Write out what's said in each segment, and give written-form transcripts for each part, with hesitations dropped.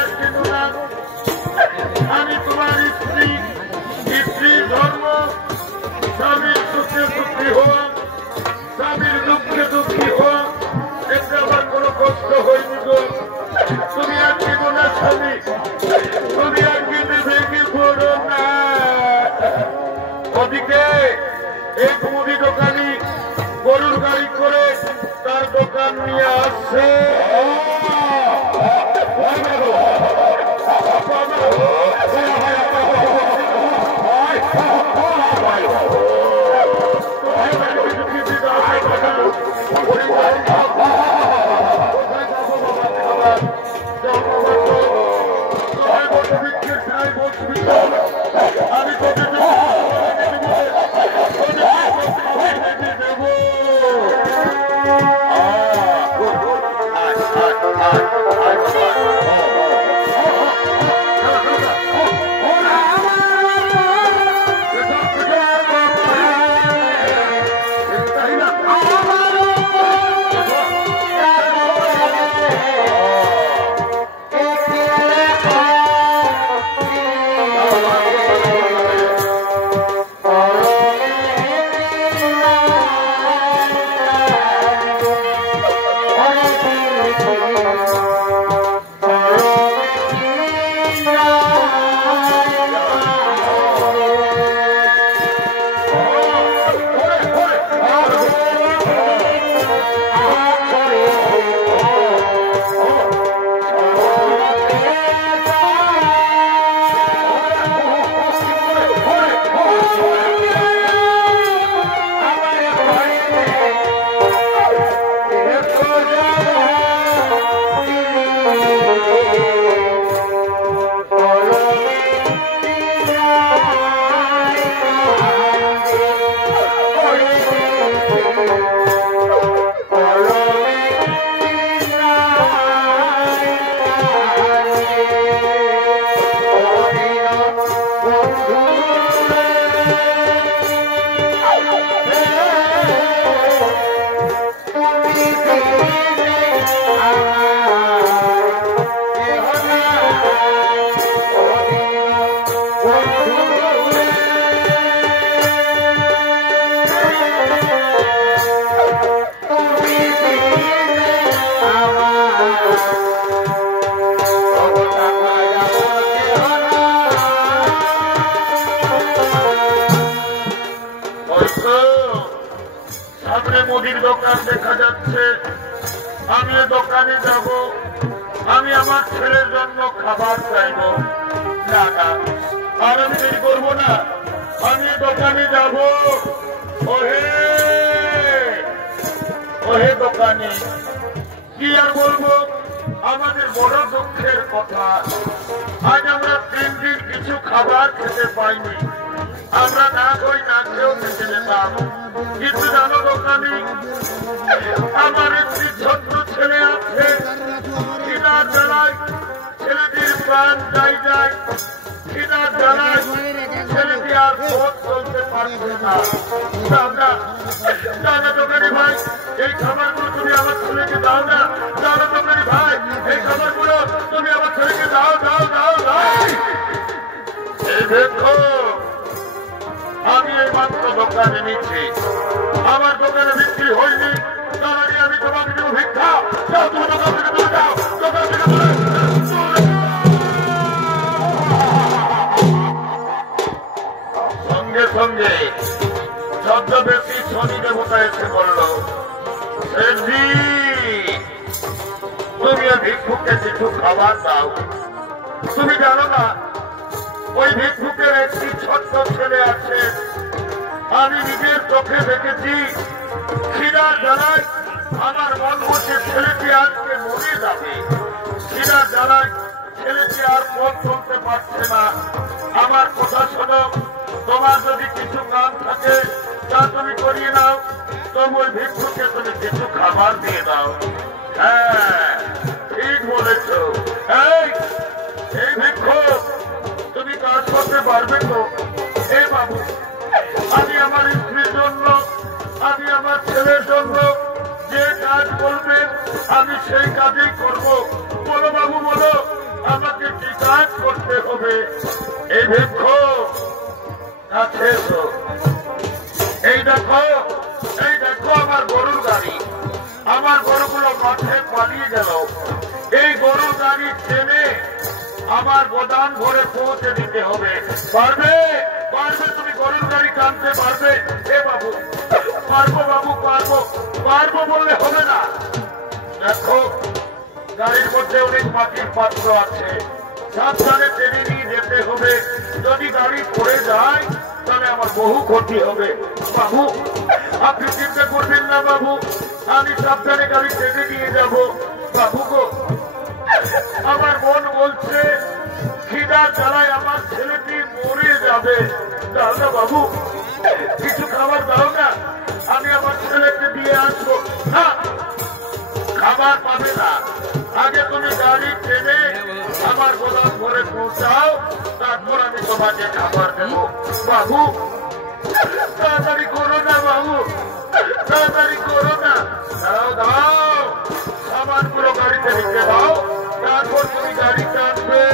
আর কিছু না। আমি তোমার স্ত্রী, স্ত্রীর ধর্ম স্বামীর সুখে সুখী হওয়া, স্বামীর দুঃখে দুঃখী হওয়া, এতে আমার কোনো কষ্ট হয়নি গো। তুমি আর কিছু না স্বামী, তুমি আর কিন্তু ভেঙে পড়ো না। ওদিকে এই মুদি দোকানি গরুর গাড়ি করে তার দোকান নিয়ে আসছে। আমি সামনে মুদির দোকান দেখা যাচ্ছে। আমি দোকানে যাব, আমি আমার ছেলের জন্য খাবার চাইব। না না, আর আমি দেরি করবো না, আমি দোকানে যাব। ওহে ওহে দোকানে, কি আর বলবো, আমাদের বড় দুঃখের কথা। আজ আমরা 3 দিন কিছু খাবার খেতে পাইনি। আমরা না কই না খেয়েও থেকে যেতাম, কিন্তু জানো দোকানি, আমার একটি ছোট্ট ছেলে আছে। খিদার জ্বালায় ছেলেটির প্রাণ যায় যায়, খিদার জ্বালায় ছেলেটি আর পথ চলতে পারছে না। দাদা দোকানি ভাই, এই খাবারগুলো তুমি আমার ছেলেকে দাও না। দাদা দোকানি ভাই, এই খাবারগুলো তুমি আমার ছেলেকে দাও দাও দাও দাও। এই দেখো, আমি এই মাত্র দোকানে নিচ্ছি, আমার দোকানে বিক্রি হয়নি। তাহলে আমি তোমাকে দেবো ভিক্ষা। যাও, তুমি দোকান থেকে তুলে যাও, দোকান থেকে তুলে। সঙ্গে সঙ্গে ছদ্মবেশী শনি দেবতা এসে বলল, সেঠজি, তুমি ভিক্ষুককে কিছু খাবার দাও। তুমি জানো না, ওই ভিক্ষুকের একটি ছোট্ট ছেলে আছে। আমি নিজের চোখে দেখেছি, খিদার জ্বালায় আমার মন হচ্ছে ছেলেটি আজকে মরে যাবে। খিদার জ্বালায় ছেলেটি আর পথ চলতে পারছে না। আমার কথা শোনো, তোমার যদি কিছু কাম থাকে তা তুমি করিয়ে নাও। তবু ওই ভিক্ষুকে তুমি কিছু খাবার দিয়ে দাও। হ্যাঁ, ঠিক বলেছ। এই ভিক্ষুক, তুমি কাজ করতে পারবে তো? হে বাবু, আমি আমার স্ত্রীর জন্য, আমি আমার ছেলের জন্য যে কাজ বলবেন আমি সেই কাজই করব। বলো বাবু, বলো, আমার টানতে হবে। এই দেখো কাছে এসো, এই দেখো আমার গরুর গাড়ি। আমার গরুগুলো মাঠে পালিয়ে গেল। এই গরুর গাড়ি টেনে আমার গোদাম ঘরে পৌঁছে দিতে হবে। পারবে পারবে তুমি গরুর গাড়ি টানতে পারবে? এ বাবু পারবো, বাবু পারবো, পারবো বললে হবে না। দেখো গাড়ির মধ্যে অনেক মাটির পাত্র আছে, সাবধানে টেনে নিয়ে যেতে হবে। যদি গাড়ি পড়ে যায় তাহলে আমার বহু ক্ষতি হবে। বাবু আপনি চিন্তা করবেন না বাবু, আমি সাবধানে গাড়ি টেনে নিয়ে যাব। বাবু গো, আমার মন বলছে খিদার জ্বালায় আমার ছেলেটি মরে যাবে। দাও না বাবু, কিছু খাবার দাও না, আমি আমার ছেলেকে দিয়ে আসবো। না, খাবার পাবে না। আগে তুমি গাড়ি টেনে আমার গোদাম ঘরে পৌঁছাও, তারপর আমি তোমাকে খাবার দেবো। বাবু তাড়াতাড়ি করো না বাবু, তাড়াতাড়ি করো না। দাও দাও, সামানগুলো গাড়িতে রেখে দাও, তারপর তুমি গাড়ি টানবে।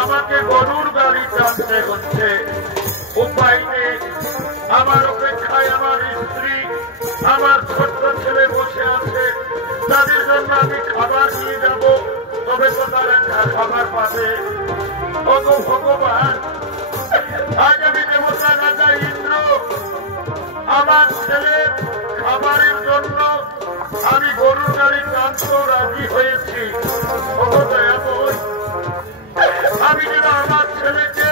আমাকে গরুর গাড়ি টানতে হচ্ছে, উপায় নেই। আমার অপেক্ষায় আমার স্ত্রী, আমার ছোট্ট ছেলে বসে আছে, তাদের জন্য আমি খাবার নিয়ে যাব, তবে তো তারা খাবার পাবে। ওগো ভগবান, আজ আমি দেবতা রাজা ইন্দ্র আমার ছেলের খাবারের জন্য আমি গরুর গাড়ি টানতে রাজি হয়েছি। ওগো দয়াময়, আমি যেন আমার ছেলেকে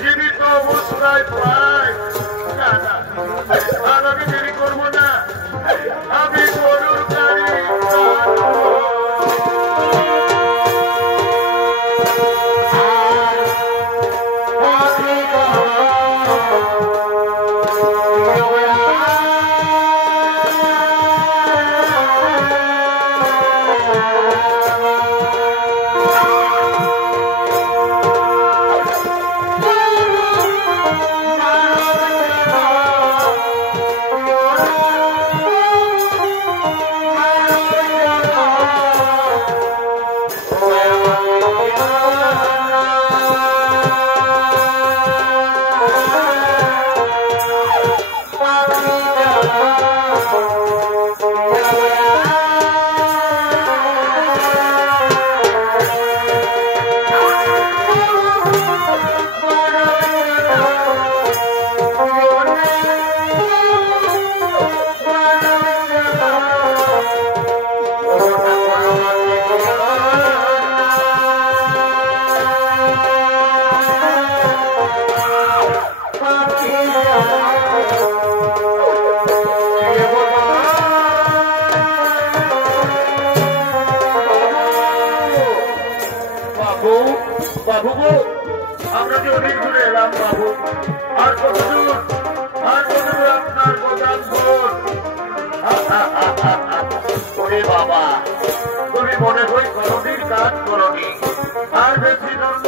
জীবিত অবস্থায় পাই। না না, আর আমি দেরি করবো না, আমি গরুর গাড়ি বাবু গো, আমরা যে অনেক দূরে এলাম বাবু, আর কত দূর, আর কত দূর আপনার গোদাম ঘর। বাবা, তুমি মনে হয় কোনদিন কাজ করনি, আর বেশি নন্দ